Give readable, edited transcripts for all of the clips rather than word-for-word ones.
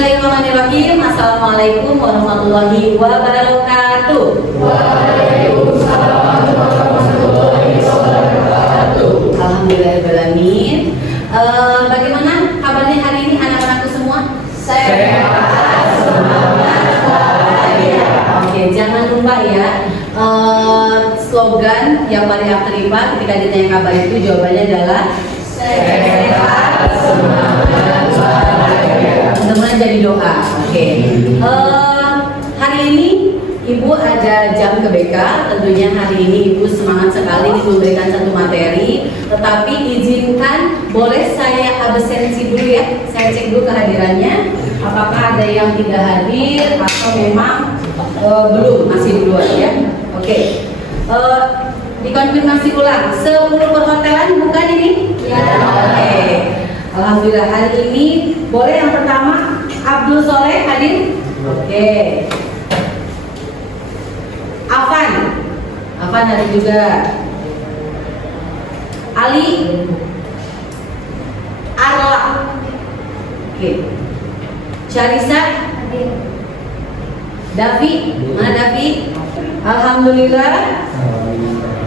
Bismillahirrahmanirrahim. Assalamualaikum warahmatullahi wabarakatuh. Waalaikumsalam warahmatullahi wabarakatuh. Alhamdulillahirrahmanirrahim. Bagaimana kabarnya hari ini anak-anakku semua? Sehat, semangat, bahagia. Oke, jangan lupa ya, slogan yang paling terima ketika ditanya kabar itu jawabannya adalah Sehat, semangat, bahagia. teman-teman jadi doa. Oke. Hari ini Ibu ada jam ke BK. Tentunya hari ini Ibu semangat sekali memberikan satu materi. Tetapi izinkan boleh saya absensi dulu ya. Saya cek dulu kehadirannya. Apakah ada yang tidak hadir atau memang belum, masih duluan ya. Oke. Dikonfirmasi ulang. 10 perhotelan bukan ini? Ya. Oke. Alhamdulillah hari ini boleh yang pertama Abdul Soleh hadir. Oke. Afan hadir juga. Ali, Arla. Oke. Syarisa hadir. Davi, mana Davi? Alhamdulillah.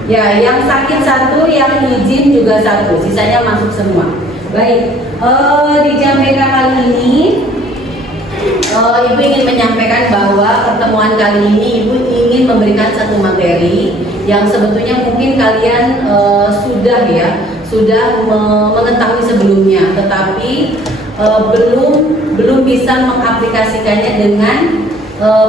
Ya, yang sakit satu, yang izin juga satu, sisanya masuk semua. Baik, di jam BK kali ini Ibu ingin menyampaikan bahwa pertemuan kali ini Ibu ingin memberikan satu materi yang sebetulnya mungkin kalian sudah mengetahui sebelumnya, tetapi belum bisa mengaplikasikannya dengan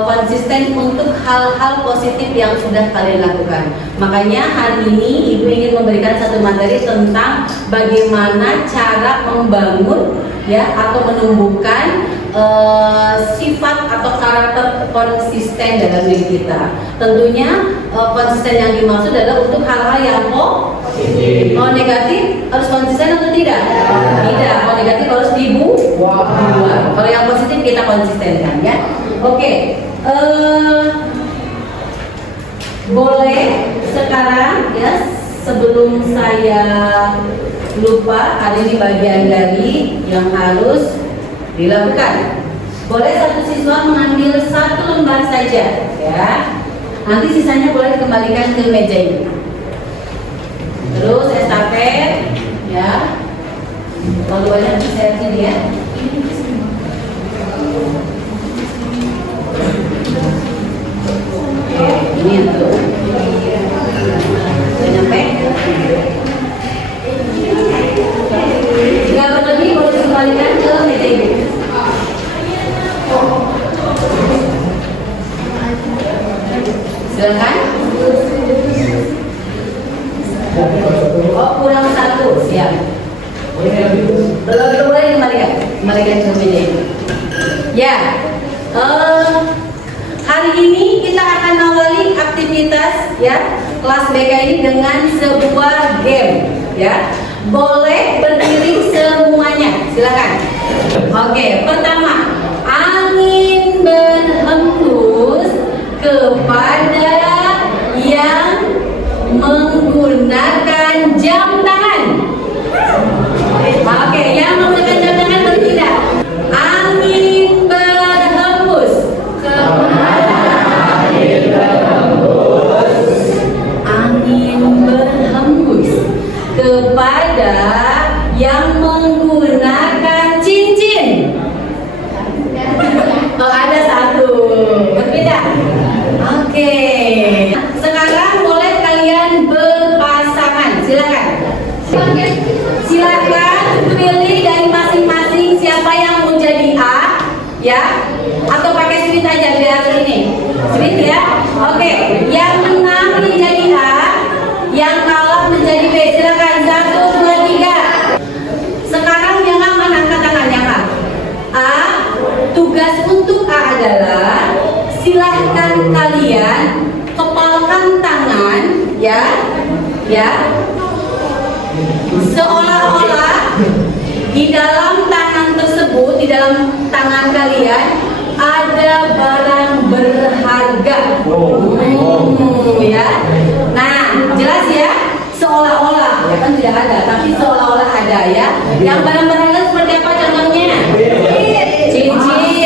konsisten untuk hal-hal positif yang sudah kalian lakukan. Makanya hari ini Ibu ingin memberikan satu materi tentang bagaimana cara membangun ya atau menumbuhkan sifat atau karakter konsisten dalam diri kita. Tentunya konsisten yang dimaksud adalah untuk hal-hal yang positif. Kalau negatif harus konsisten atau tidak? Tidak. Kalau negatif harus dibuang. Kalau yang positif kita konsistenkan ya. Oke, boleh sekarang ya sebelum saya lupa ada di bagian dari yang harus dilakukan. Boleh satu siswa mengambil satu lembar saja ya. Nanti sisanya boleh dikembalikan ke meja ini. Terus estafet ya. Kalau banyak saya sini ya. Ini tuh sudah nyampe. Jika berlebih boleh dikembalikan ke meja ibu. Silakan. Oh, kurang satu, siap. Belum boleh kembalikan ke meja ibu. Ya. Hari ini kita akan awali aktivitas ya kelas BK ini dengan sebuah game ya. Boleh berdiri semuanya, silakan. Oke, pertama, angin berhembus kepada yang menggunakan jam tangan. Oke, yang menggunakan jam tangan bertindak. Angin berhembus kepada yang menggunakan cincin. Oh, ada satu berbeda. Oke. Sekarang boleh kalian berpasangan. Silakan. Silakan pilih dari masing-masing siapa yang mau jadi A, ya, atau pakai sweet aja biar ini. Sweet ya. Oke. Yang menang menjadi A, yang kalah menjadi B. Silakan. 1, 2, 3. Sekarang yang aman angkat tangannya A. A. Tugas untuk A adalah silahkan kalian kepalkan tangan ya, seolah-olah di dalam tangan tersebut, di dalam tangan kalian ada barang berharga. Ya. Nah, jelas ya. Seolah-olah ya kan tidak ada, tapi seolah-olah ada ya. Yang barang berharga seperti apa contohnya? Cincin.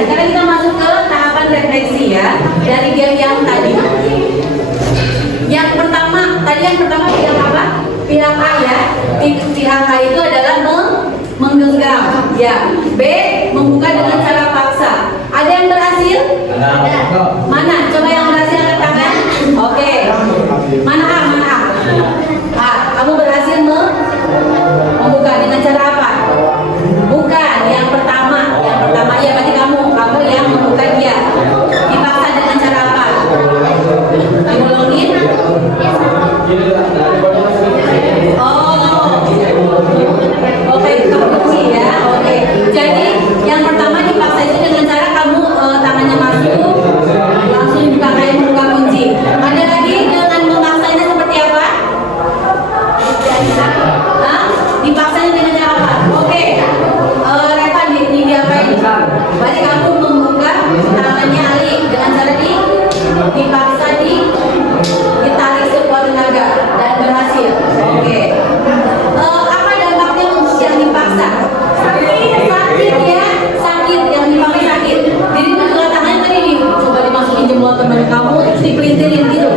sekarang kita masuk ke tahapan refleksi ya dari game yang tadi. Yang pertama pihak apa? Pihak A ya. Pihak A itu adalah menggenggam. Ya. B, membuka dengan cara paksa. Ada yang berhasil? Ada. Mana? Coba yang berhasil angkat tangan. Oke. Mana A? A, kamu berhasil membuka dengan cara apa? Bukan, yang pertama ya berarti kamu yang membuka dia. Dipaksa dengan cara apa? Dibolongin? Oke, kamu kunci ya. Oke. Jadi yang pertama dipaksa itu dengan cara kamu tangannya masuk, langsung dibuka kayak membuka kunci. Ada lagi dengan memaksanya seperti apa? Dipaksanya dengan cara apa? Oke. Reva diapain? Berarti kamu membuka tangannya Ali dengan cara dipaksa ditarik sekuat tenaga dan berhasil. Oke. Apa dampaknya untuk yang dipaksa? Sakit ya, sakit yang dipaksa sakit. Jadi kedua tangannya tadi coba dimasukin jempol teman kamu, terus dipelintirin gitu.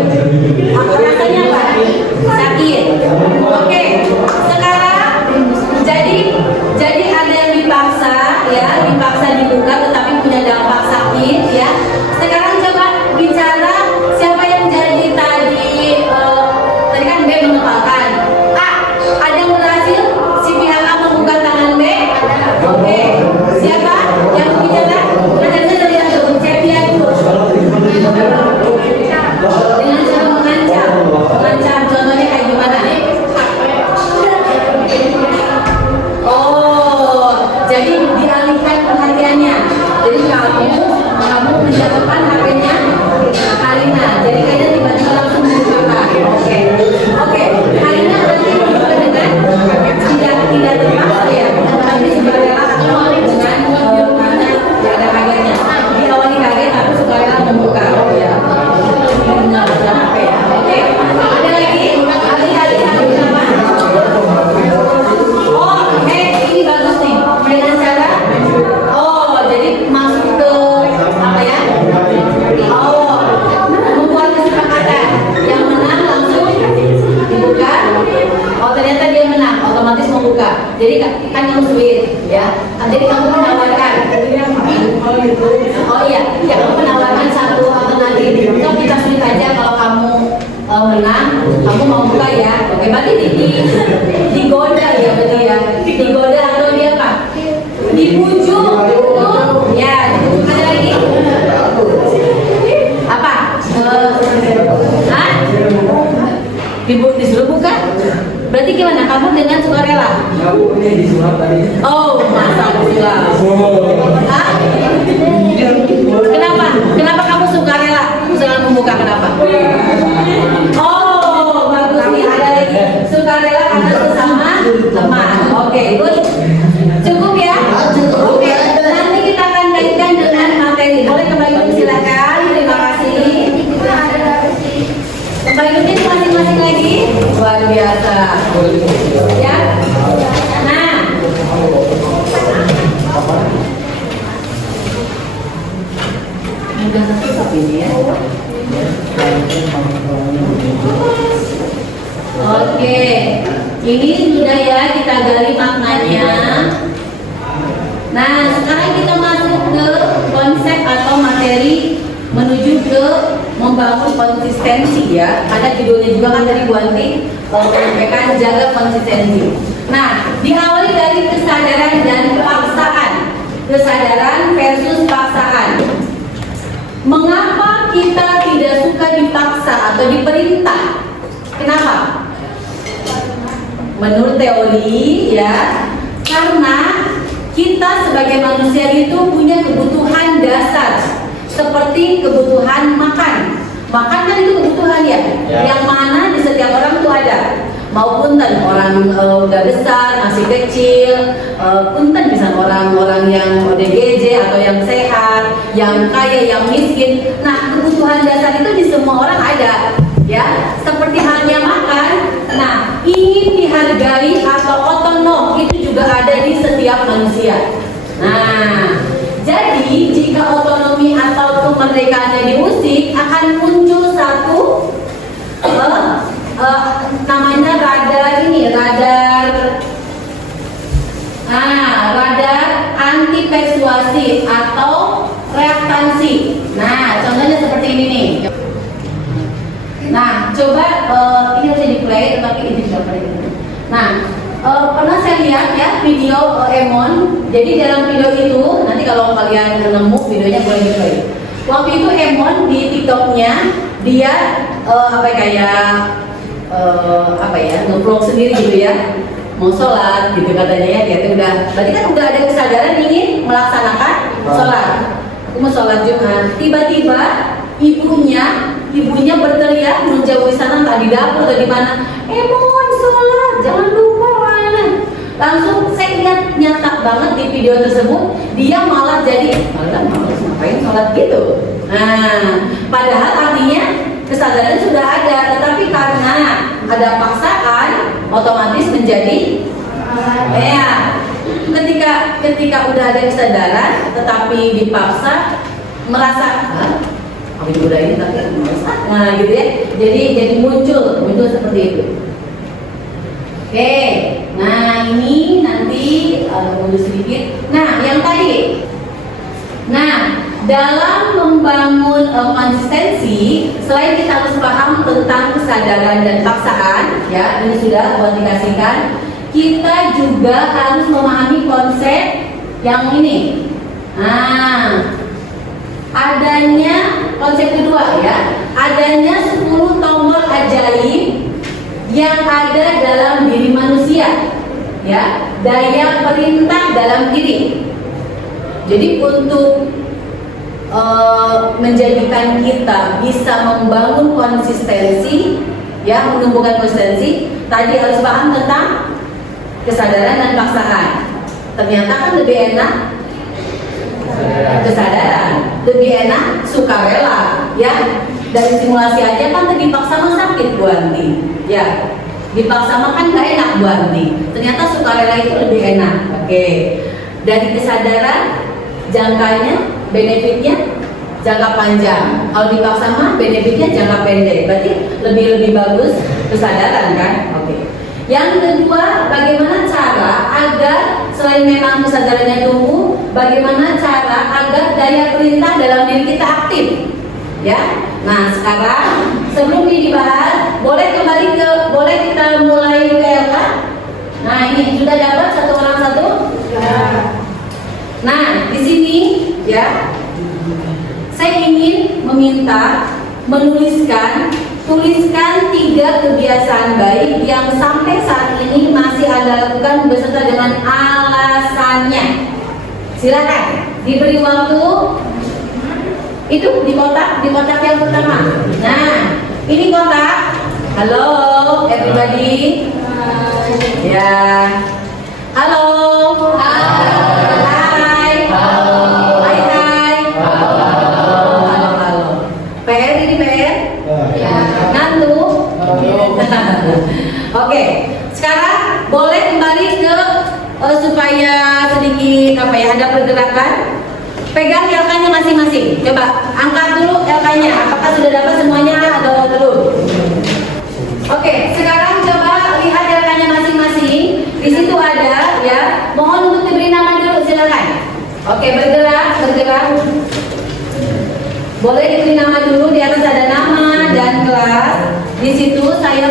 Rasanya apa? Sakit. Oke. Sekarang jadi ada yang dipaksa ya, dipaksa dibuka tetapi punya dampak sakit ya. Sekarang coba bicara siapa yang jadi tadi kan B mengepalkan. A, ada yang berhasil? Si pihak A membuka tangan B. Oke. Siapa yang bicara? Ada dari yang Cepian dulu. Dengan cara mengancam. Contohnya kayak gimana? Oh, jadi dialihkan perhatiannya. Jadi kamu menjatuhkan HP-nya Karina. Jadi kayaknya tiba-tiba langsung dibuka. Oke. Karina berarti dibuka dengan tidak terpaksa ya. Tapi sukarela atau dengan karena tidak ada kagetnya. Diawali kaget tapi sukarela membuka. Ya. Benar HP ya. Oke. Ada lagi? Alih-alih apa? Oh, ini bagus nih. Dengan cara jadi masuk ke apa ya? Membuat kesepakatan. Yang menang langsung dibuka. Oh, ternyata dia menang, otomatis membuka. Jadi kan kamu sweet ya. Jadi kamu menawarkan. Oh iya, ya kamu menawarkan satu alternatif. So kita sweet aja kalau kamu menang, kamu mau buka ya. Oke, berarti digoda ya berarti ya. Digoda atau dia apa? Dibujuk. Ya, ada lagi? Apa? Disuruh buka? Berarti gimana? Kamu dengan sukarela? Oh, masa Allah. Kenapa kamu sukarela? Jangan membuka kenapa? Oh, bagus nih. Ada lagi. Sukarela karena sesama teman. Oke, good. Cukup ya? Oke. Nanti kita akan kaitkan dengan materi. Boleh kembali silakan. Terima kasih. Kembali masing-masing lagi. Luar biasa. Ya. Nah. Mudah susah ini ya. Oke. Ini sudah ya kita gali maknanya. Nah, sekarang kita masuk ke konsep atau materi menuju ke membangun konsistensi ya. Karena judulnya juga kan dari Bu Anti menyampaikan jaga konsistensi. Nah, diawali dari kesadaran dan paksaan. Kesadaran versus paksaan. Mengapa kita tidak suka dipaksa atau diperintah? Kenapa? Menurut teori ya, karena kita sebagai manusia itu punya kebutuhan dasar seperti kebutuhan makan. Makan kan itu kebutuhan ya, yang mana di setiap orang itu ada. Maupun orang udah besar, masih kecil, punten bisa orang-orang yang ODGJ atau yang sehat, yang kaya, yang miskin. Nah, kebutuhan dasar itu di semua orang ada, ya. Seperti halnya makan. Nah, ingin dihargai atau otonom itu juga ada di setiap manusia. Nah, jadi jika akan muncul satu namanya radar anti persuasi atau reaktansi. Nah, contohnya seperti ini nih. Nah, coba ini harus di play tetapi ini tidak pernah. Nah, pernah saya lihat ya video Emon. Jadi dalam video itu nanti kalau kalian nemu videonya boleh di play. Waktu itu Emon di TikToknya dia nge-vlog sendiri gitu ya, mau sholat gitu katanya ya. Dia tuh berarti kan udah ada kesadaran ingin melaksanakan sholat. Aku mau sholat Jumat, tiba-tiba ibunya berteriak menjauhi sana, entah di dapur atau di mana, Emon sholat, jangan lupa mana. Langsung saya lihat nyata banget di video tersebut, dia malah malas ngapain sholat gitu. Nah, padahal artinya kesadaran sudah ada, tetapi karena ada paksaan, otomatis menjadi ya. Ketika udah ada kesadaran, tetapi dipaksa merasa aku udah ini tapi merasa, nah gitu ya. Jadi muncul seperti itu. Oke, nah ini nanti mundur sedikit. Nah, yang tadi. Nah, dalam membangun konsistensi, selain kita harus paham tentang kesadaran dan paksaan, ya ini sudah buat dikasihkan, kita juga harus memahami konsep yang ini. Nah, adanya konsep kedua ya, adanya 10 tombol ajaib yang ada dalam diri manusia, ya, daya perintah dalam diri. Jadi untuk menjadikan kita bisa membangun konsistensi, ya, menumbuhkan konsistensi, tadi harus paham tentang kesadaran dan paksaan. Ternyata kan lebih enak kesadaran, lebih enak sukarela, ya. Dari simulasi aja kan dipaksa mah sakit Bu Anti, ya. Dipaksa makan gak enak Bu Anti. Ternyata sukarela itu lebih enak. Oke. Dari kesadaran jangkanya, benefitnya jangka panjang. Kalau dipaksa mah benefitnya jangka pendek. Berarti lebih bagus kesadaran kan? Oke. Yang kedua, bagaimana cara agar selain memang kesadarannya tumbuh, bagaimana cara agar daya perintah dalam diri kita aktif? Ya. Nah, sekarang sebelum ini dibahas, boleh kita mulai ke Elka. Nah, ini sudah dapat satu orang satu? Ya. Nah, di sini ya, saya ingin meminta tuliskan 3 kebiasaan baik yang sampai saat ini masih Anda lakukan beserta dengan alasannya. Silakan, diberi waktu. Itu di kotak yang pertama. Nah, ini kotak. Halo, everybody. Ya. Halo. Hai. Hai. Halo. PR ini PR? Ya. Ngantuk? Oke. Sekarang boleh kembali ke supaya sedikit ada pergerakan. Pegang LK-nya masing-masing. Coba angkat dulu LK-nya. Apakah sudah dapat semuanya atau belum? Oke, sekarang coba lihat LK-nya masing-masing. Di situ ada ya. Mohon untuk diberi nama dulu, silakan. Oke, bergerak. Boleh diberi nama dulu, di atas ada nama dan kelas. Di situ saya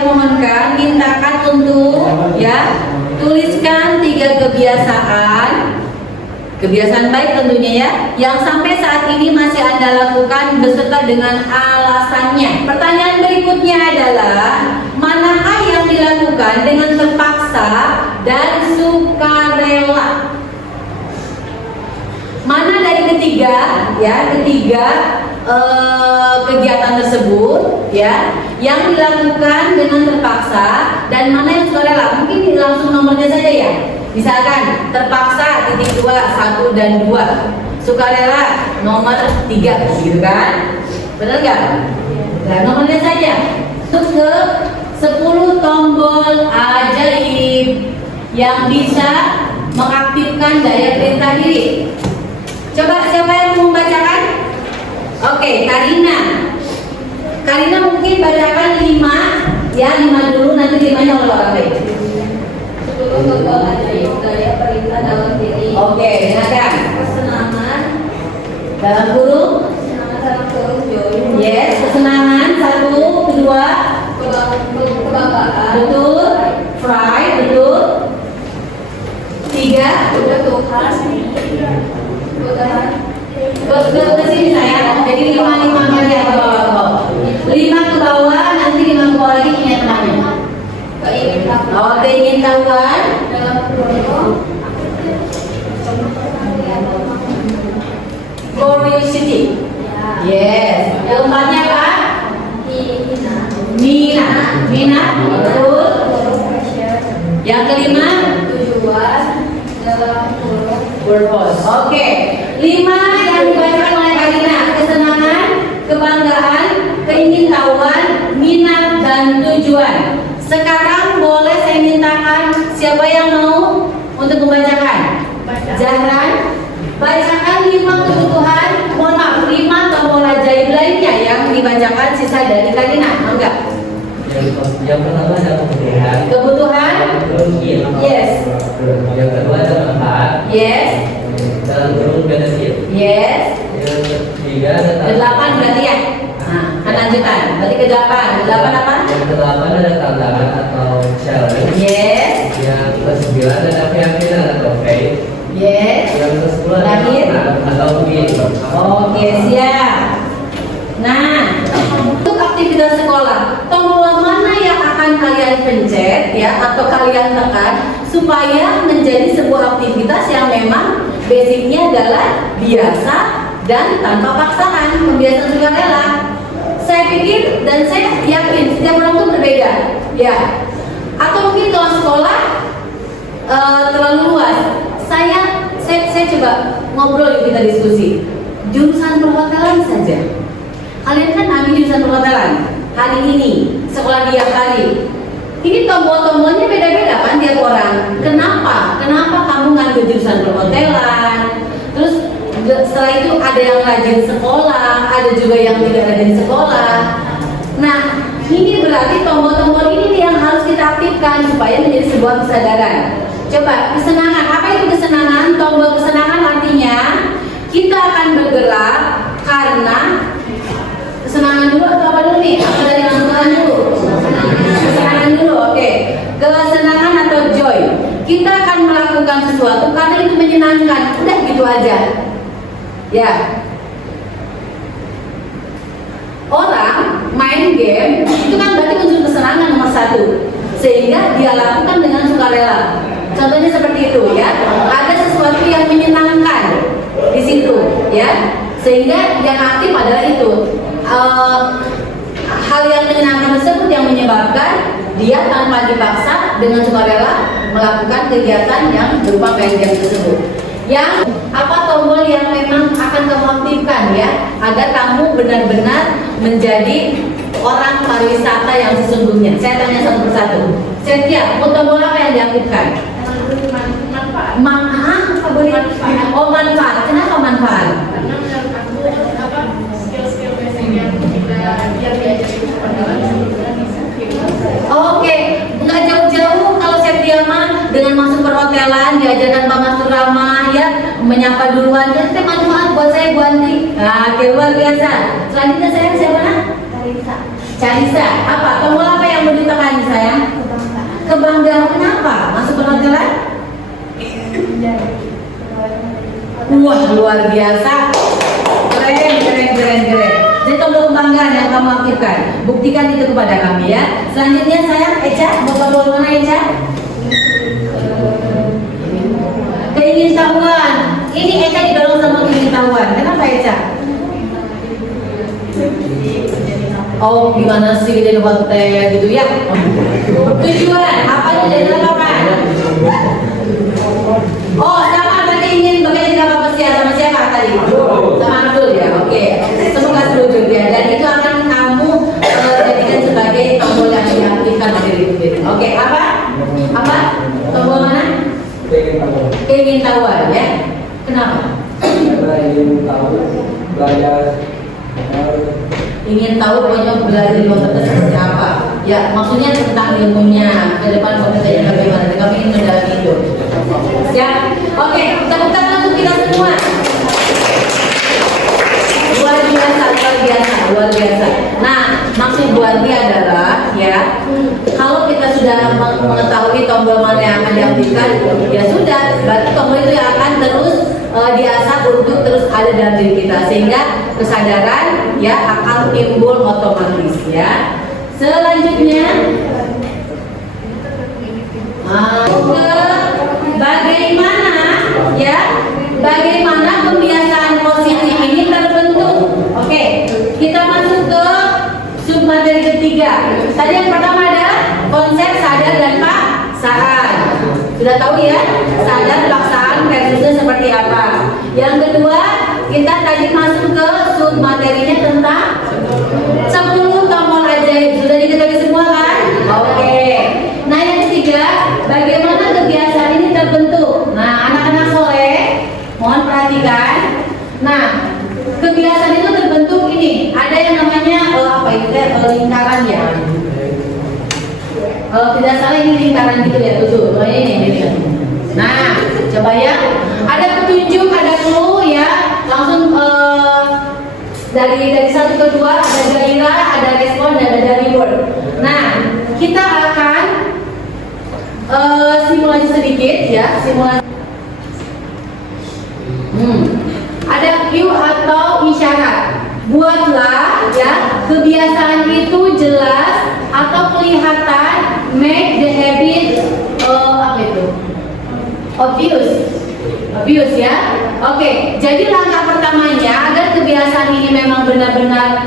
mintakan untuk ya, tuliskan 3 kebiasaan baik tentunya ya, yang sampai saat ini masih Anda lakukan beserta dengan alasannya. Pertanyaan berikutnya adalah, manakah yang dilakukan dengan terpaksa dan sukarela? Mana dari ketiga kegiatan tersebut ya, yang dilakukan dengan terpaksa dan mana yang sukarela? Mungkin langsung nomornya saja ya. Misalkan terpaksa titik 2, 1 dan 2, sukarela nomor 3 gitu kan? Benar nggak? Nah, nomornya saja. Terus ke 10 tombol ajaib yang bisa mengaktifkan daya perintah diri. Coba siapa yang mau membacakan? Oke, Karina. Karina mungkin bacakan 5, ya 5 dulu, nanti 5-nya oleh orang lain. Sebelum kegagalan ajaib daya perintah dalam diri. Oke, dengarkan. Kesenangan Dalam kurung, dalam kurung joy. yes, kesenangan 1, kedua, Kebanggaan. betul, fry, betul. 3, Kebutuhan. Kebutuhan. ke sini sayang. Jadi 5 kali ya ke bawah. 5 ke bawah, nanti 5 ke bawah lagi punya temannya. Keingintahuan. Oh, keingintahuan. Dalam kurung. Curiosity. Yes. Keempatnya apa? Minat, betul. Yang kelima, Tujuan dalam kurung. purpose. Oke. 5 yang dibacakan oleh Karina: kesenangan, kebanggaan, keingintahuan, minat, dan tujuan. Sekarang boleh saya mintakan siapa yang mau untuk membacakan? Zahran, bacakan 5 kebutuhan. Mohon maaf, 5 tombol ajaib lainnya yang dibacakan sisa dari Karina. Mau nggak? Yang pertama ada kebutuhan. Kebutuhan? Mungkin. Yes. Yang kedua ada manfaat. Yes. Dalam kurung benefit. Yes. Yang ketiga ada Ke-8 berarti ya? Nah, kan lanjutan. Berarti ke-8. Ke-8 apa? Yang ke-8 ada tantangan atau challenge. Yes. Yang ke-9 ada keyakinan atau faith. Yes. Yang ke-10 ada Terakhir? makna atau meaning. Oke, siap. Nah, untuk aktivitas sekolah, tombol mana yang akan kalian pencet ya atau kalian tekan supaya menjadi sebuah aktivitas yang memang basicnya adalah biasa dan tanpa paksaan, pembiasaan sukarela. Saya pikir dan saya yakin setiap orang itu berbeda, ya. Atau mungkin kalau sekolah terlalu luas. Saya coba ngobrol, kita diskusi. Jurusan perhotelan saja. Kalian kan ambil jurusan perhotelan hari ini, sekolah dia hari. Ini tombol-tombolnya beda-beda kan tiap orang. Kenapa? Kenapa kamu ngambil jurusan perhotelan? Terus setelah itu ada yang rajin sekolah, ada juga yang tidak rajin sekolah. Nah, ini berarti tombol-tombol ini yang harus kita aktifkan supaya menjadi sebuah kesadaran. Coba, kesenangan. Apa itu kesenangan? Tombol kesenangan artinya kita akan bergerak karena kesenangan dulu atau apa dulu nih? Apa dari kesenangan dulu? Kesenangan dulu, oke. Kesenangan atau joy. Kita akan melakukan sesuatu karena itu menyenangkan. Udah gitu aja. Ya. Orang main game itu kan berarti unsur kesenangan nomor 1, sehingga dia lakukan dengan sukarela. Contohnya seperti itu ya. Ada sesuatu yang menyenangkan di situ ya, sehingga yang aktif adalah itu. Hal yang menyenangkan tersebut yang menyebabkan dia tanpa dipaksa dengan sukarela melakukan kegiatan yang berupa main game tersebut. Yang apa tombol yang memang akan kamu aktifkan ya, agar kamu benar-benar menjadi orang pariwisata yang sesungguhnya. Saya tanya satu persatu. Setia, mau tombol apa yang diaktifkan? Manfaat. Oh, manfaat. Kenapa manfaat? Karena menurut aku skill-skill basic yang kita diajarin perhotelan sebenarnya bisa. Oke, nggak jauh-jauh kalau Setia mah dengan masuk perhotelan diajarkan Pak Mas Ramah ya, menyapa duluan, dan itu manfaat buat saya, Bu Anti. Nah, oke, luar biasa. Selanjutnya sayang siapa nak? Carisa. Apa? Tombol apa yang mau ditekan sayang? Kebanggaan. Kenapa? Masuk perhotelan? Wah, luar biasa. Keren. Jadi tombol kebanggaan yang kamu aktifkan. Buktikan itu kepada kami ya. Selanjutnya sayang, Eca, mau tombol mana Eca? Keingintahuan. Ini Eca didorong sama keingintahuan. Kenapa Eca? Oh, gimana sih jadi hotel gitu ya? Tujuan, apa yang jadi lakukan? Oh, sama berarti ingin bekerja sama sama siapa tadi? Sama Abdul ya, oke. Semoga setuju ya. Dan itu akan kamu jadikan sebagai tombol yang diaktifkan dari itu. Oke, apa? Apa? Tombol mana? Keingintahuan ya. Kenapa? Karena ingin tahu, belajar, ingin tahu pokoknya belajar di dokter itu seperti apa. Ya, maksudnya tentang ilmunya, ke depan bekerjanya bagaimana. Kami ingin mendalami itu. Ya, oke, tepuk tangan untuk kita semua. Luar biasa, luar biasa, luar biasa. Nah, maksud buatnya adalah ya, kalau kita sudah mengetahui tombol mana yang akan diaktifkan, ya sudah, berarti tombol itu yang akan terus diasah untuk terus ada dalam diri kita, sehingga kesadaran ya akan timbul otomatis ya. Selanjutnya, bagaimana ya? Bagaimana kebiasaan positif ini terbentuk? Oke, kita masuk ke submateri ketiga. Tadi yang pertama ada konsep sadar dan paksaan. Sudah tahu ya, sadar paksaan versusnya seperti apa. Yang kedua, kita tadi masuk ke submaterinya tentang 10 tombol ajaib. Sudah diketahui semua kan? Oke. Nah yang ketiga, bagaimana kebiasaan ini terbentuk? Nah anak-anak soleh, mohon perhatikan. Nah, kebiasaan itu terbentuk ini. Ada yang namanya lingkaran ya. Kalau tidak salah ini lingkaran gitu ya, tuh. Oh ini. Nah, coba ya. Ada petunjuk, ada clue ya. Langsung dari satu ke dua ada gairah, ada respon, dan ada reward. Nah, kita akan simulasi sedikit ya, simulasi. Ada cue atau isyarat. Buatlah ya kebiasaan itu jelas atau kelihatan, make the habit obvious ya. Oke, jadi langkah pertamanya agar kebiasaan ini memang benar-benar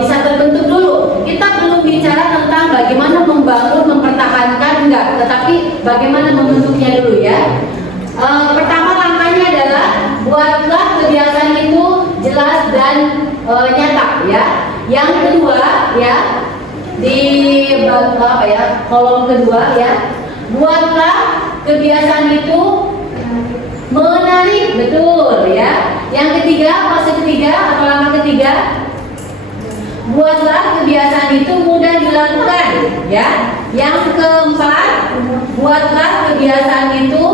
bisa terbentuk dulu. Kita belum bicara tentang bagaimana membangun, mempertahankan, enggak, tetapi bagaimana membentuknya dulu ya. Pertama langkahnya adalah buatlah kebiasaan itu jelas dan nyata ya. Yang kedua ya, di kolom kedua ya, buatlah kebiasaan itu menarik, betul ya. Yang ketiga, fase ketiga atau langkah ketiga, buatlah kebiasaan itu mudah dilakukan ya. Yang keempat, buatlah kebiasaan itu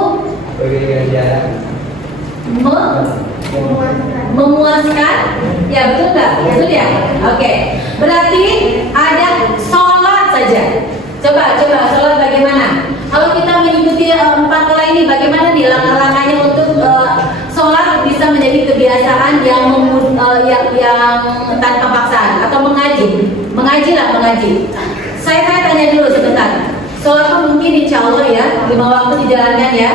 memuaskan. Ya betul nggak? Betul ya. Oke. Berarti ada sholat saja. Coba sholat bagaimana? Kalau kita mengikuti 4 pola ini, bagaimana nih langkah-langkahnya untuk sholat bisa menjadi kebiasaan yang tanpa paksaan atau mengaji. Saya tanya dulu sebentar. Sholat mungkin insya Allah ya 5 waktu dijalankan ya.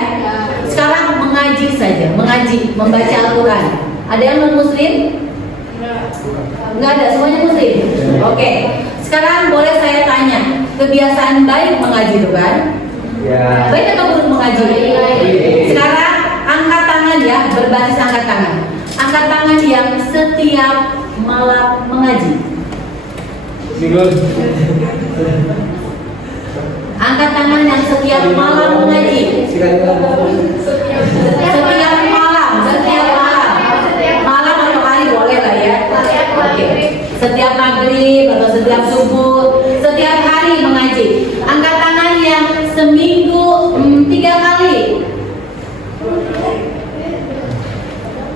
Sekarang mengaji saja, membaca Al-Quran. Ada yang non muslim? Enggak ada, semuanya muslim. Oke. Sekarang boleh saya tanya, kebiasaan baik mengaji itu kan? Ya. Baik atau buruk mengaji? Sekarang angkat tangan ya, berbasis angkat tangan. Angkat tangan yang setiap malam mengaji. Angkat tangan yang setiap malam mengaji. Setiap malam. Malam atau hari boleh lah ya. Oke. Setiap maghrib atau setiap subuh, setiap hari mengaji. Angkat tangan yang seminggu 3 kali.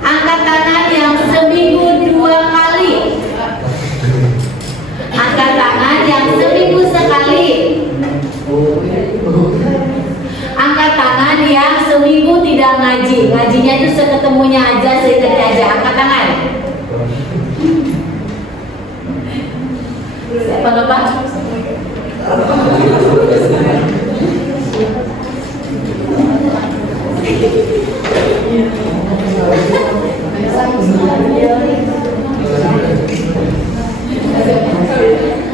Angkat tangan yang seminggu 2 kali. Angkat tangan yang seminggu sekali. Angkat tangan yang seminggu tidak ngaji. Ngajinya itu seketemunya aja, seikatnya aja. Angkat tangan. Siapa lupa?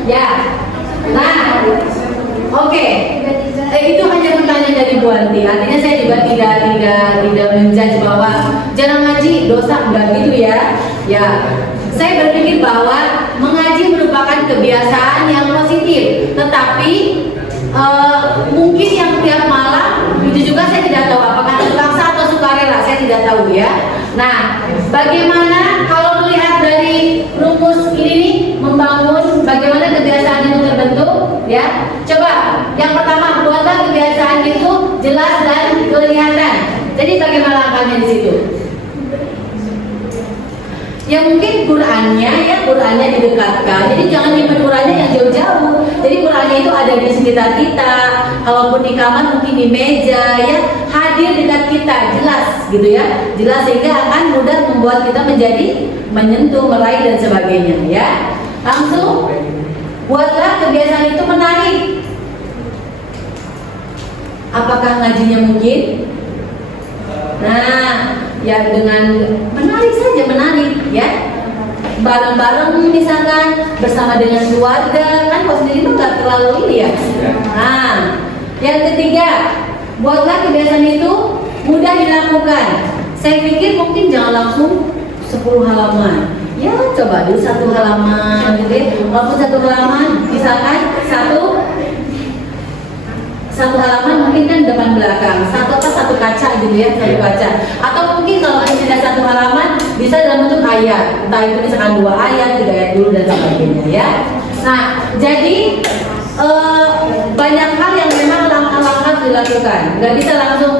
Ya. Nah, oke. Itu hanya pertanyaan dari Bu Anti. Artinya saya juga tidak menjudge bahwa jarang ngaji dosa, enggak gitu ya. Ya. Saya berpikir bahwa mengaji merupakan kebiasaan yang positif, tetapi mungkin yang tiap malam itu juga saya tidak tahu apakah terpaksa atau sukarela, saya tidak tahu ya. Nah, bagaimana kalau melihat dari rumus ini nih, membangun bagaimana kebiasaan itu terbentuk, ya. Coba, yang pertama, buatlah kebiasaan itu jelas dan kelihatan. Jadi bagaimana langkahnya di situ? Ya mungkin Qurannya didekatkan. Jadi jangan nyimpen Qurannya yang jauh-jauh. Jadi Qurannya itu ada di sekitar kita. Kalaupun di kamar mungkin di meja, ya hadir dekat kita, jelas gitu ya. Jelas sehingga akan mudah membuat kita menjadi menyentuh, meraih dan sebagainya, ya. Langsung buatlah kebiasaan itu menarik. Apakah ngajinya mungkin? Nah, ya dengan menarik saja, menarik ya. Bareng-bareng misalkan bersama dengan keluarga, kan kalau sendiri mah nggak terlalu ini ya. Nah, yang ketiga, buatlah kebiasaan itu mudah dilakukan. Saya pikir mungkin jangan langsung 10 halaman. Ya coba dulu 1 halaman gitu ya. Walaupun 1 halaman, misalkan satu halaman mungkin kan depan belakang, satu kaca gitu ya, satu kaca. Atau mungkin kalau tidak 1 halaman bisa dalam bentuk ayat, entah itu misalkan 2 ayat, 3 ayat dulu dan sebagainya ya. Nah, jadi banyak hal yang memang langkah-langkah dilakukan. Nggak bisa langsung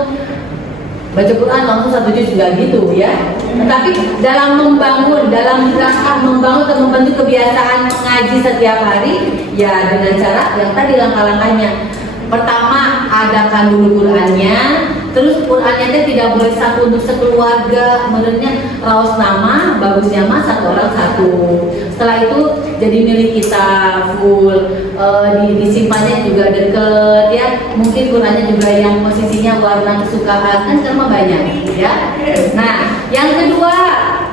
baca Quran langsung 1 juz juga gitu ya. Tapi dalam rangka membangun atau membentuk kebiasaan mengaji setiap hari ya dengan cara yang tadi langkah-langkahnya. Pertama, adakan dulu Qurannya. Terus Qurannya itu tidak boleh satu untuk sekeluarga. Menurutnya raos nama, bagusnya mah 1 orang 1. Setelah itu jadi milik kita full. Disimpannya juga deket ya. Mungkin Qurannya juga yang posisinya warna kesukaan kan karena banyak ya. Nah, yang kedua,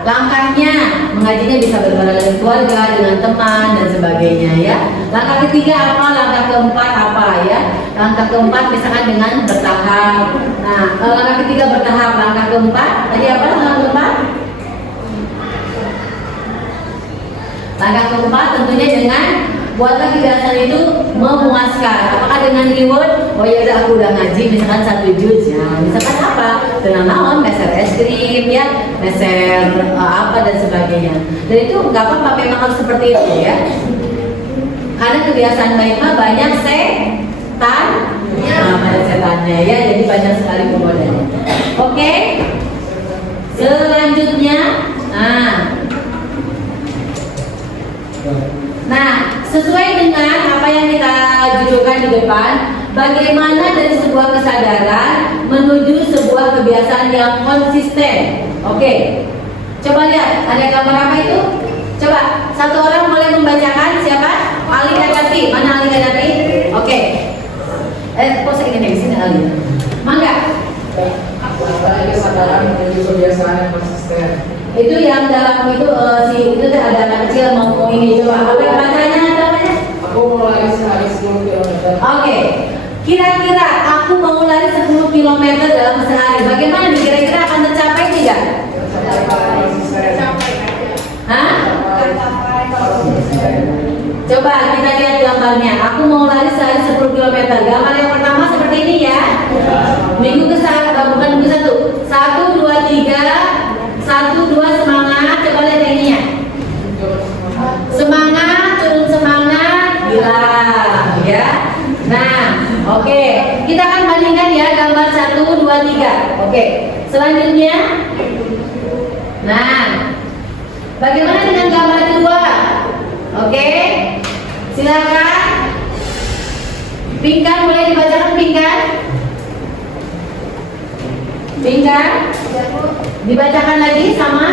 langkahnya mengajinya bisa berbareng dengan keluarga, dengan teman dan sebagainya ya. Langkah ketiga apa? Langkah keempat apa ya? Langkah keempat misalkan dengan bertahap. Nah, langkah ketiga bertahap. Langkah keempat tadi apa? Langkah keempat? Langkah keempat tentunya dengan buatlah kebiasaan itu memuaskan. Apakah dengan reward? Oh ya udah aku udah ngaji misalkan 1 juz ya. Misalkan apa? Dengan naon, meser es krim ya, meser apa dan sebagainya. Dan itu nggak apa-apa, memang harus seperti itu ya. Karena kebiasaan baik mah banyak setan, banyak setannya ya. Jadi banyak sekali penggodanya. Oke. Selanjutnya, nah, sesuai dengan apa yang kita judulkan di depan, bagaimana dari sebuah kesadaran menuju sebuah kebiasaan yang konsisten. Oke, coba lihat, ada gambar apa itu? Coba, 1 orang boleh membacakan, siapa? Ali Gaddafi, mana Ali Gaddafi? Oke. Kok saya ingin di sini Ali? Mangga. Apalagi kesadaran menuju kebiasaan yang konsisten. Itu yang dalam itu itu ada anak kecil mau ini coba apa bacanya namanya? Aku mau lari sehari 10 km. Oke. Kira-kira aku mau lari 10 km dalam sehari. Bagaimana nih kira-kira akan tercapai tidak? Hah? Coba kita lihat gambarnya. Aku mau lari sehari 10 km. Gambar yang pertama seperti ini ya. Minggu ke bukan minggu 1. 1, 2, 3. 1, 2 semangat. Coba lihat ininya. Semangat, turun semangat, hilang ya. Nah, oke. Kita akan bandingkan ya gambar 1, 2, 3. Oke. Selanjutnya. Nah, bagaimana dengan gambar kedua? Oke. Silakan. Pingkan boleh dibacakan pingkan? Pingkan? Dibacakan lagi sama?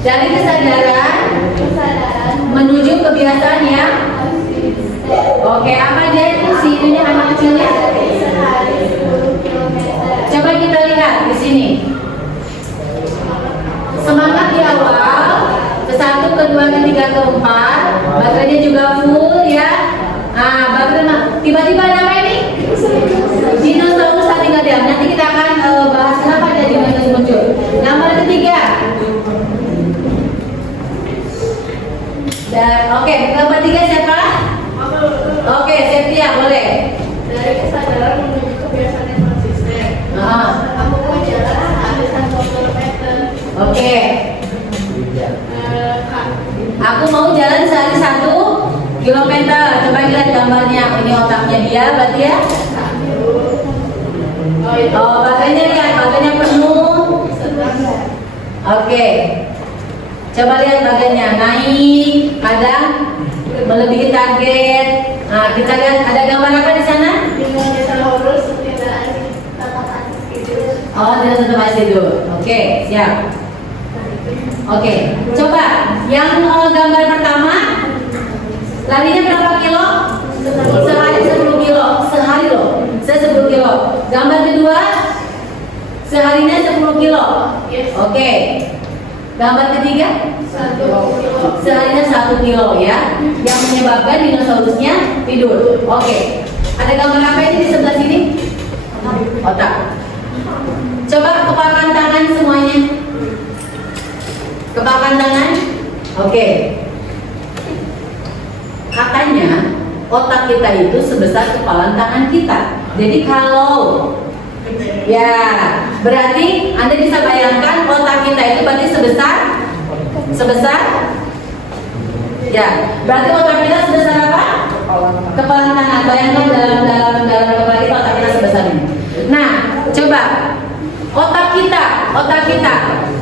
Dari kesadaran menuju kebiasaan ya. Oke, apa dia itu si itunya anak kecilnya? Coba kita lihat di sini. Semangat di awal, ke 1, ke 2, ke 3, ke 4, baterainya juga full ya. Nah, baterai tiba-tiba ada apa ini? Dinosaurus tadi nggak diam. Nanti kita akan bahas kenapa ada dinosaurus muncul. Gambar ketiga. Oke, gambar 3 siapa? Oke, Septia boleh. Dari kesadaran menuju kebiasaan yang konsisten. Aku mau jalan sehari 1 km. Oke. ya berarti ya. Oh, badannya lihat, badannya penuh. Oke. Coba lihat badannya naik, kadang melebihi target. Nah, kita lihat ada gambar apa di sana? Oh, tidak tempat tidur. Oke, siap. Oke, coba yang gambar pertama larinya berapa kilo? Sehari 10 kilo. Sehari loh, 10 kilo. Gambar kedua seharinya 10 kilo. Oke. Gambar ketiga seharinya 1 kilo ya. Yang menyebabkan dinosaurusnya tidur. Oke. Ada gambar apa ini di sebelah sini? Otak. Coba kepalkan tangan semuanya. Kepalkan tangan. Oke. Katanya otak kita itu sebesar kepalan tangan kita. Jadi kalau ya berarti Anda bisa bayangkan otak kita itu berarti sebesar ya berarti otak kita sebesar apa? Kepalan tangan. Bayangkan dalam kepala kita otak kita sebesar ini. Nah, coba otak kita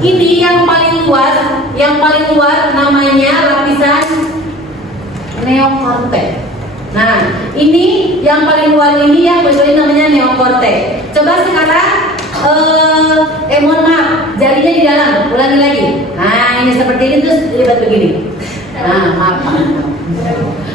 ini yang paling luas namanya lapisan neokortex. Nah, ini yang paling luar ini yang betul namanya neokortex. Coba sekarang mohon maaf, jarinya di dalam, ulangi lagi. Nah, ini seperti ini terus lipat begini. Nah, maaf.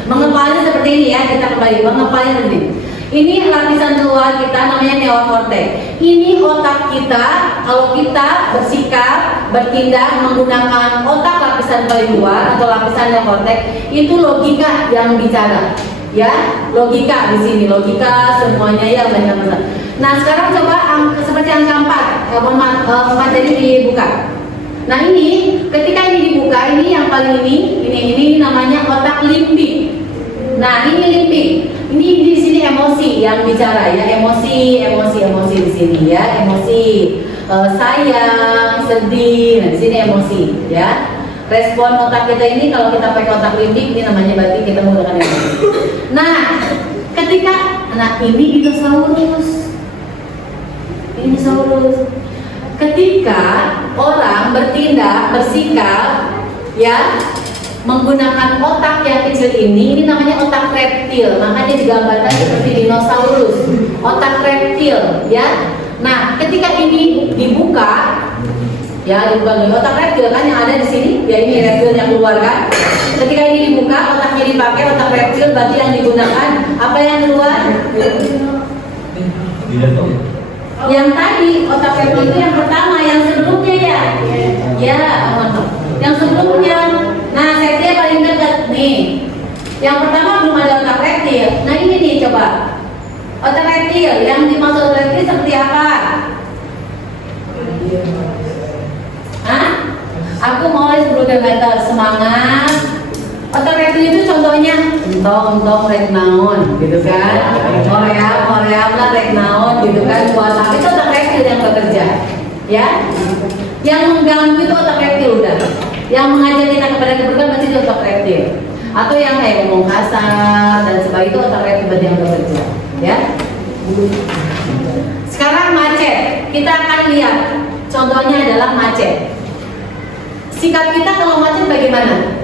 Mengepalnya seperti ini ya, kita kembali mengepalnya begini. Ini lapisan luar kita namanya neokortex. Ini otak kita, kalau kita bersikap, bertindak menggunakan otak lapisan paling luar atau lapisan neokortex, itu logika yang bicara. Ya, logika di sini, logika semuanya ya banyak. Nah, sekarang coba seperti angka 4. Mohon maaf, 4 jadi dibuka. Nah, ini ketika ini dibuka, ini yang paling ini namanya otak limbik. Nah, ini limbik. Ini di sini emosi yang bicara ya, emosi di sini ya, emosi sayang, sedih, nah di sini emosi ya. Respon otak kita ini kalau kita pakai otak limbik ini namanya berarti kita menggunakan emosi. Nah, ini dinosaurus. Ketika orang bertindak, bersikap ya menggunakan otak yang kecil ini namanya otak reptil, makanya digambarkan seperti dinosaurus, otak reptil ya. Nah, ketika ini dibuka ya, otak reptil kan yang ada di sini ya, ini reptil yang keluar kan. Ketika ini dibuka, otaknya dipakai, otak reptil berarti yang digunakan apa yang keluar? Yang tadi otak reptil itu yang pertama, yang sebelumnya ya yang sebelumnya. Nah, saya paling dekat nih. Yang pertama belum ada otak reptil. Nah, ini nih coba. Otak reptil yang dimaksud reptil seperti apa? Hah? Aku mau sebelum meter semangat. Otak reptil itu contohnya entong rek naon gitu kan. Korea lah rek naon gitu kan. Puasa itu otak reptil yang bekerja. Ya. Yang mengganggu itu otak reptil udah. Yang mengajak kita kepada keburukan pasti itu otak reptil. Atau yang kayak ngomong kasar dan sebagainya itu otak reptil berarti yang bekerja. Ya. Sekarang macet. Kita akan lihat. Contohnya adalah macet. Sikap kita kalau macet bagaimana?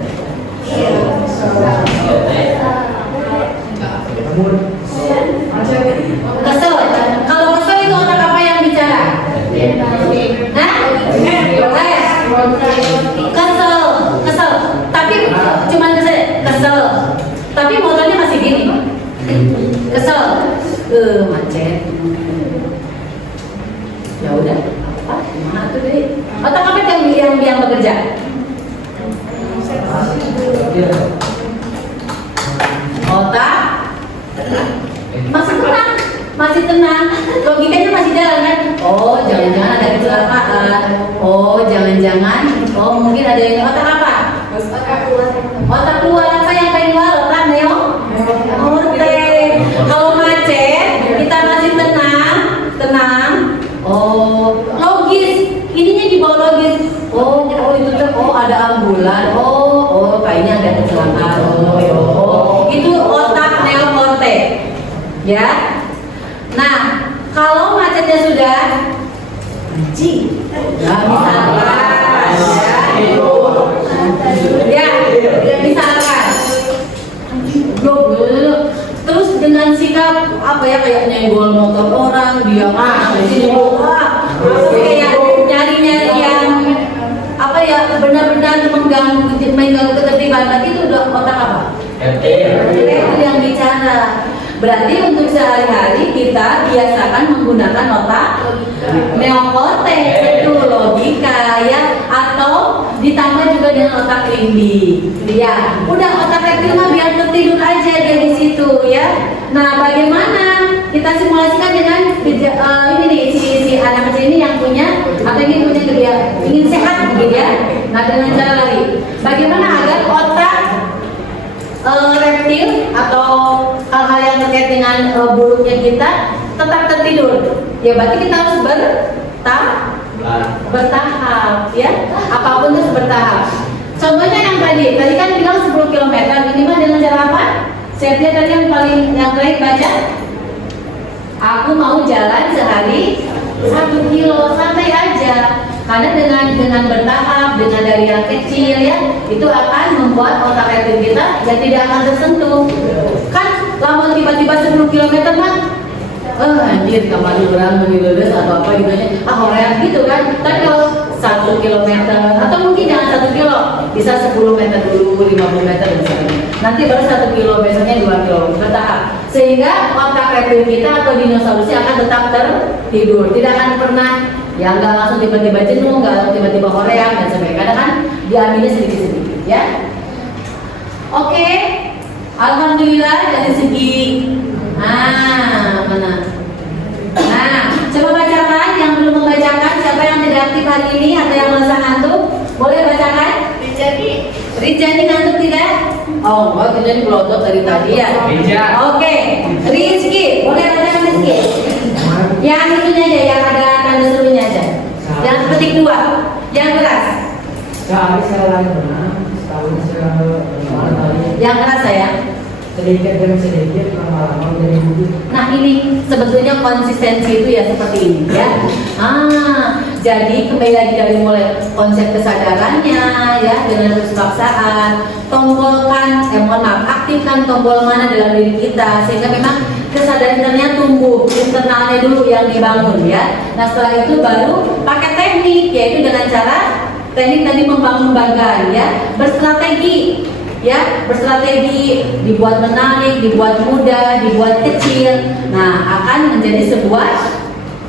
Kesel. Kalau kesel itu otak apa yang bicara? Hah? Kesel. Tapi cuman kesel. Tapi motornya masih gini. Kesel. Macet. Ya udah. Mana tuh deh? Otak apa yang bekerja? Otak masih tenang, logikanya masih jalan kan? Oh, jangan-jangan ada kecelakaan. Oh, jangan-jangan. Oh, mungkin ada yang otak apa? Otak luar apa yang paling luar? Otak neokortex. Kalau macet, kita masih tenang. Oh, logis. Ininya di bawah logis. Oh itu tuh. Oh, ada ambulan. Oh kayaknya ada kecelakaan. Oh, itu otak neokortex. Ya. Nah, kalau macetnya sudah anjing. Nah, misalkan terus dengan sikap apa ya, kayak nyenggol motor orang, dia kayak nyari-nyari yang apa ya, benar-benar mengganggu ketertiban. Berarti itu udah otak apa? Itu yang bicara. Berarti untuk sehari-hari kita biasakan menggunakan otak neokorteks, itu logika ya, atau ditambah juga dengan otak limbik. Ya, udah otak reptil mah biar tertidur aja dari situ ya. Nah, bagaimana kita simulasikan dengan ini nih, si anak kecil ini yang punya atau ingin punya ingin sehat gitu ya. Nah, dengan cara lari, bagaimana agar otak reptil atau hal-hal yang terkait dengan buruknya kita tetap tertidur? Ya berarti kita harus bertahap ya, apapun itu bertahap. Contohnya yang tadi kan bilang 10 km, minimal dengan cara apa? Saya lihat tadi yang terakhir baca, aku mau jalan sehari 1 kilo, santai aja. Karena dengan bertahap, dengan dari yang kecil ya, itu akan membuat otak reptil kita ya tidak akan tersentuh. Kan lama tiba-tiba 10 km mah anjir kamar orang menilai atau apa gitu ya, horean gitu kan. Tapi kalau 1 km atau mungkin jangan 1 kilo, bisa 10 meter dulu, 50 meter dan sebagainya. Nanti baru 1 kilo, besoknya 2 kilo, bertahap. Sehingga otak reptil kita atau dinosaurus akan tetap tertidur, tidak akan pernah ya nggak langsung tiba-tiba jenuh, nggak langsung tiba-tiba horean dan sebagainya. Kadang kan diambilnya sedikit-sedikit ya. Oke, alhamdulillah dari segi mana? Nah, coba bacakan yang belum membacakan. Siapa yang tidak aktif hari ini atau yang merasa ngantuk, boleh bacakan. Rijani ngantuk tidak? Oh, Rijani belotot dari tadi ya. Oke, Rizky, boleh bacakan Rizky? Yang itunya aja, yang ada tanda serunya aja. Yang petik 2, yang keras. Sehari saya lari berenang, setahun saya lari. Yang keras saya. Sedikit demi sedikit, lama-lama menjadi bukit. Nah ini sebetulnya konsistensi itu ya seperti ini ya. Jadi kembali lagi dari mulai konsep kesadarannya ya, dengan kepaksaan, aktifkan tombol mana dalam diri kita sehingga memang kesadarannya tumbuh, internalnya dulu yang dibangun ya. Nah setelah itu baru pakai teknik, yaitu dengan cara teknik tadi membangun bagan ya, berstrategi. Ya, berstrategi, dibuat menarik, dibuat mudah, dibuat kecil. Nah, akan menjadi sebuah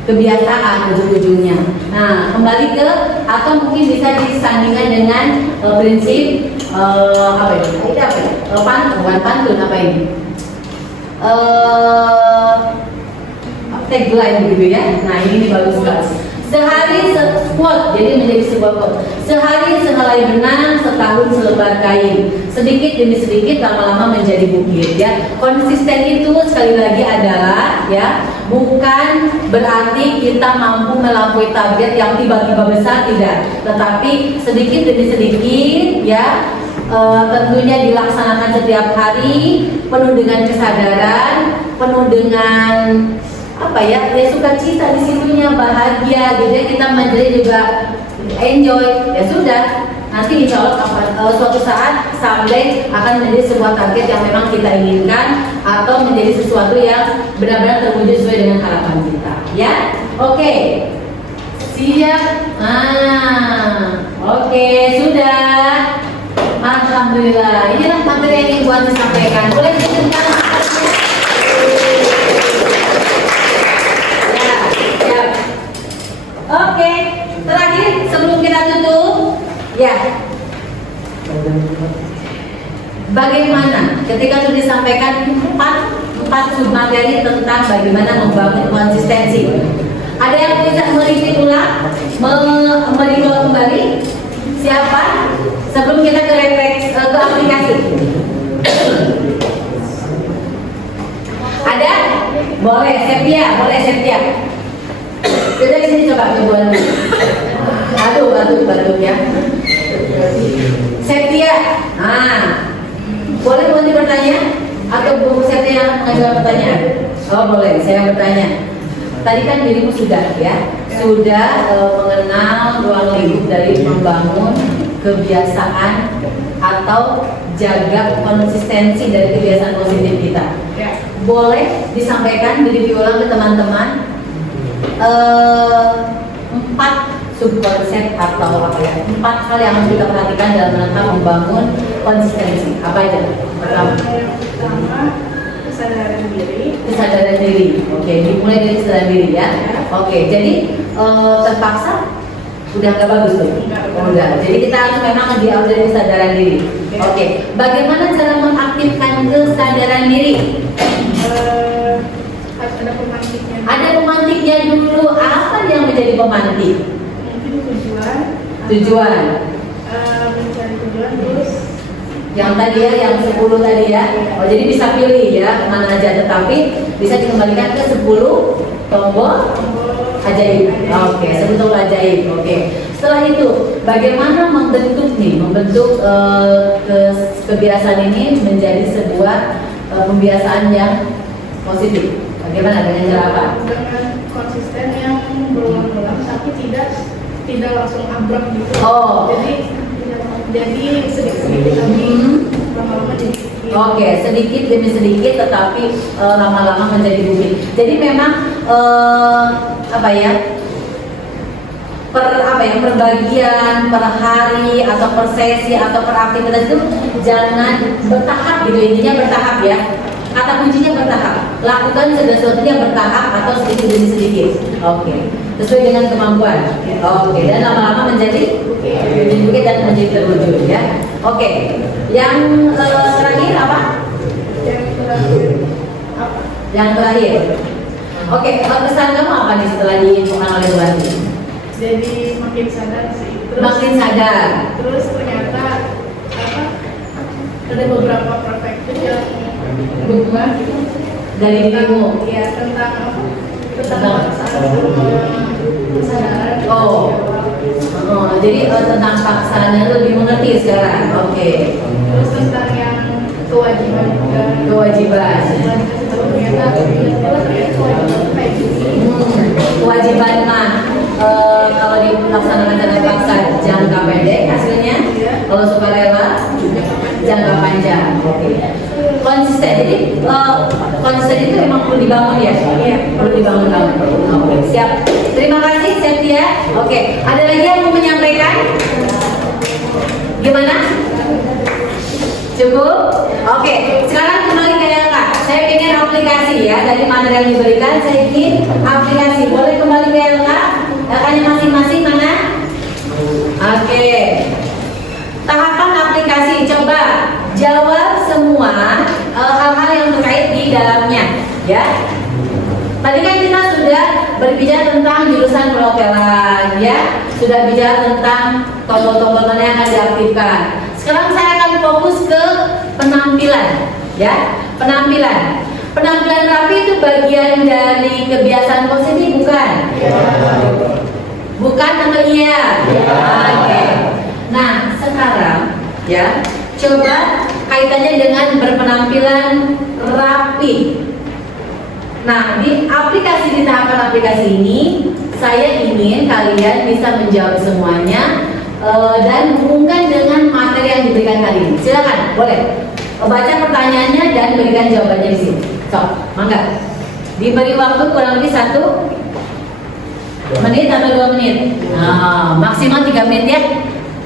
kebiasaan ujung-ujungnya. Nah, kembali ke atau mungkin bisa disandingkan dengan prinsip apa ini? Itu apa? Pantun apa ini? Tagline gitu ya. Nah, ini bagus sekali. Sehari quote, jadi menjadi sebuah quote. Sehari sehelai benang, setahun selebar kain. Sedikit demi sedikit, lama-lama menjadi bukit ya. Konsisten itu sekali lagi adalah ya, bukan berarti kita mampu melampaui target yang tiba-tiba besar, tidak. Tetapi sedikit demi sedikit ya, tentunya dilaksanakan setiap hari, penuh dengan kesadaran, penuh dengan apa ya, sukacita di situnya, bahagia gitu ya, kita menjadi juga enjoy ya sudah. Nanti insya Allah suatu saat someday akan menjadi sebuah target yang memang kita inginkan atau menjadi sesuatu yang benar-benar terwujud sesuai dengan harapan kita ya. Oke, siap. Oke, sudah. Alhamdulillah, inilah materi yang ingin buat disampaikan. Boleh ditunjukkan? Oke, terakhir sebelum kita tutup, ya. Bagaimana ketika sudah disampaikan empat submateri tentang bagaimana membangun konsistensi? Ada yang bisa mereview ulang, merecall kembali? Siapa? Sebelum kita ke aplikasi. Ada? Boleh, Septia. Kita di sini coba batu ya. Septia. Boleh bertanya? Atau Bu Septi yang mengajukan pertanyaan? Oh boleh, saya bertanya. Tadi kan dirimu sudah ya, sudah mengenal ruang lingkup dari membangun kebiasaan atau jaga konsistensi dari kebiasaan positif kita. Ya. Boleh disampaikan, direview ulang ke teman-teman 4 subkonsep atau apa ya, 4 hal yang harus kita perhatikan dalam rangka membangun konsistensi. Apa aja? Pertama, Yang pertama, kesadaran diri. kesadaran diri. Oke, dimulai dari kesadaran diri ya. Oke, jadi terpaksa udah nggak bagus tuh. Oh, udah. Jadi kita harus memang diawali dari kesadaran diri. Oke, bagaimana cara mengaktifkan kesadaran diri? Harus ada pemantiknya. Ada pemantiknya dulu. Apa yang menjadi pemantik? Mungkin tujuan. Tujuan. Mencari tujuan terus. Yang tadi ya, yang 10 tadi ya. Oh, jadi bisa pilih ya kemana aja, tetapi bisa dikembalikan ke 10 tombol ajaib. Oke, 10 tombol ajaib. Oke. Setelah itu, bagaimana membentuk kebiasaan ini menjadi sebuah pembiasaan yang positif? Bagaimana, dengan cara apa? Dengan konsisten yang berulang-ulang tapi tidak langsung ambruk gitu. Oh. Jadi sedikit-sedikit tapi lama-lama jadi sedikit. Oke, sedikit demi sedikit, tetapi lama-lama menjadi bukit. Jadi memang per bagian, per hari atau per sesi atau per aktivitas itu jangan bertahap gitu, intinya bertahap ya. Kata kuncinya bertahap. Lakukan segala sesuatunya bertahap atau sedikit demi sedikit. Oke, sesuai dengan kemampuan. Oke, dan lama-lama menjadi bukit dan menjadi terwujud ya. Oke, yang terakhir apa? Yang terakhir apa? Yang terakhir. Oke, pesan kamu apa nih setelah diinfokan oleh Bu Andi? Jadi makin sadar sih. Makin sadar. Terus ternyata ada beberapa perspektif yang berubah gitu. Dari dirimu. Ya tentang kesadaran. Oh, jadi tentang paksaan lebih mengerti sekarang. Oke. Terus tentang yang kewajiban juga. Kewajiban. Ternyata kewajiban kayak gini. Kewajiban mah kalau dilaksanakan dengan paksa jangka pendek hasilnya, kalau sukarela jangka panjang. Oke. Konsisten. Jadi konsisten itu memang perlu dibangun ya. Iya. Perlu dibangun kamu. Oke. Siap. Terima kasih Septia. Oke. Ada lagi yang mau menyampaikan? Gimana? Cukup? Oke. Sekarang kembali ke LK. Saya ingin aplikasi ya, dari materi yang diberikan saya ingin aplikasi. Boleh kembali ke LK? LK-nya masing-masing mana? Oke. Tahapan aplikasi, coba jawab semua hal-hal yang terkait di dalamnya ya. Tadi kan kita sudah berbicara tentang jurusan perhotelan ya, sudah bicara tentang tombol-tombol mana yang akan diaktifkan. Sekarang saya akan fokus ke penampilan ya. Penampilan rapi itu bagian dari kebiasaan positif bukan? Bukan atau iya? Oke. Nah sekarang ya, coba kaitannya dengan berpenampilan rapi. Nah, di tahapan aplikasi ini, saya ingin kalian bisa menjawab semuanya dan hubungkan dengan materi yang diberikan kali ini. Silakan, boleh baca pertanyaannya dan berikan jawabannya di sini. Mangga. Diberi waktu kurang lebih 1 menit atau 2 menit. Nah, maksimal 3 menit ya.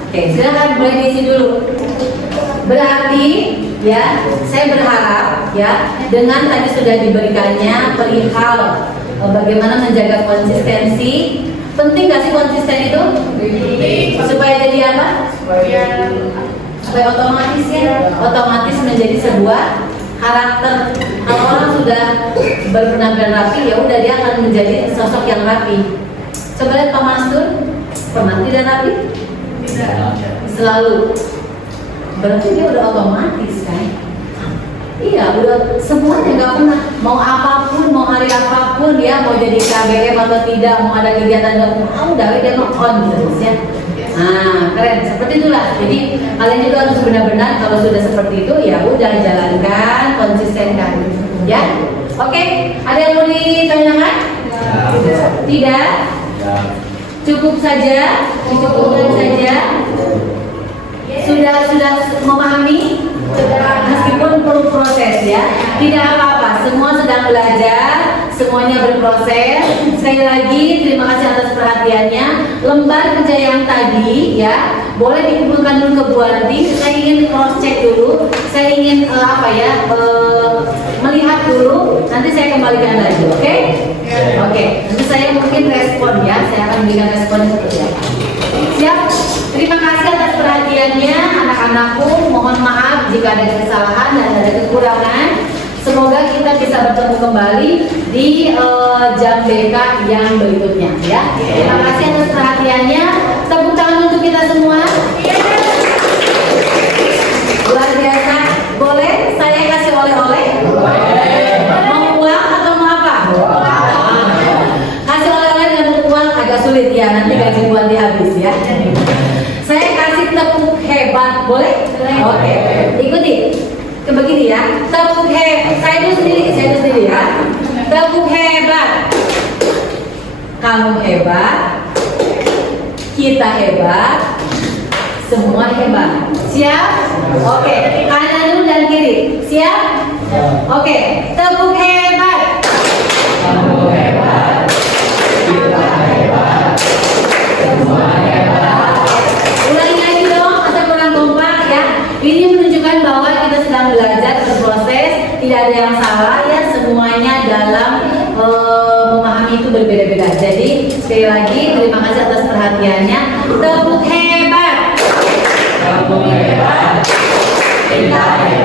Oke, silakan boleh diisi dulu. Berarti ya, saya berharap ya dengan tadi sudah diberikannya perihal bagaimana menjaga konsistensi. Penting gak sih konsisten itu? Supaya jadi apa? Supaya otomatis ya, otomatis menjadi sebuah karakter. Kalau orang sudah berpenampilan rapi, ya udah dia akan menjadi sosok yang rapi. Coba lihat Pak Mastur, pernah tidak rapi? Tidak. Selalu. Berarti dia udah otomatis kan? Iya, udah semuanya nggak pernah. Mau apapun, mau hari apapun ya, mau jadi KBM atau tidak, mau ada kegiatan nggak mau, udah dia mau on terus ya. Nah, keren. Seperti itulah. Jadi kalian juga harus benar-benar kalau sudah seperti itu ya udah jalankan, konsistenkan. Ya. Oke. Ada yang mau ditanyakan? Tidak. Cukup saja. Cukupkan saja. Sudah memahami? Meskipun perlu proses ya. Tidak apa-apa. Semua sedang belajar. Semuanya berproses. Sekali lagi terima kasih atas perhatiannya. Lembar kerja yang tadi ya boleh dikumpulkan dulu ke Bu Anti. Saya ingin cross check dulu. Saya ingin melihat dulu. Nanti saya kembalikan lagi, oke? Oke. Nanti saya mungkin respon ya. Saya akan berikan respon seperti apa. Siap. Terima kasih atas perhatiannya anak-anakku. Mohon maaf jika ada kesalahan dan ada kekurangan. Semoga kita bisa bertemu kembali di jam BK yang berikutnya ya. Terima kasih atas perhatiannya. Tepuk tangan untuk kita semua. Luar biasa. Boleh saya kasih oleh-oleh? Mau uang atau mau apa? Kasih oleh-oleh dan uang agak sulit ya. Nanti gaji buat habis ya. Saya kasih tepuk hebat, boleh? Oke. Ikuti. Begini ya, tepuk hebat. Saya itu sendiri ya. Tepuk hebat. Kamu hebat. Kita hebat. Semua hebat. Siap? Oke. Kanan dulu dan kiri. Siap? Oke. Tepuk hebat. Kamu hebat. Kita hebat. Semua hebat. Ulangi lagi dong, atau kurang kompak ya. Ini menunjukkan bahwa kita sedang belajar berproses, tidak ada yang salah ya, semuanya dalam memahami itu berbeda-beda. Jadi sekali lagi terima kasih atas perhatiannya. Tepuk hebat. Tepuk hebat. Kita hebat.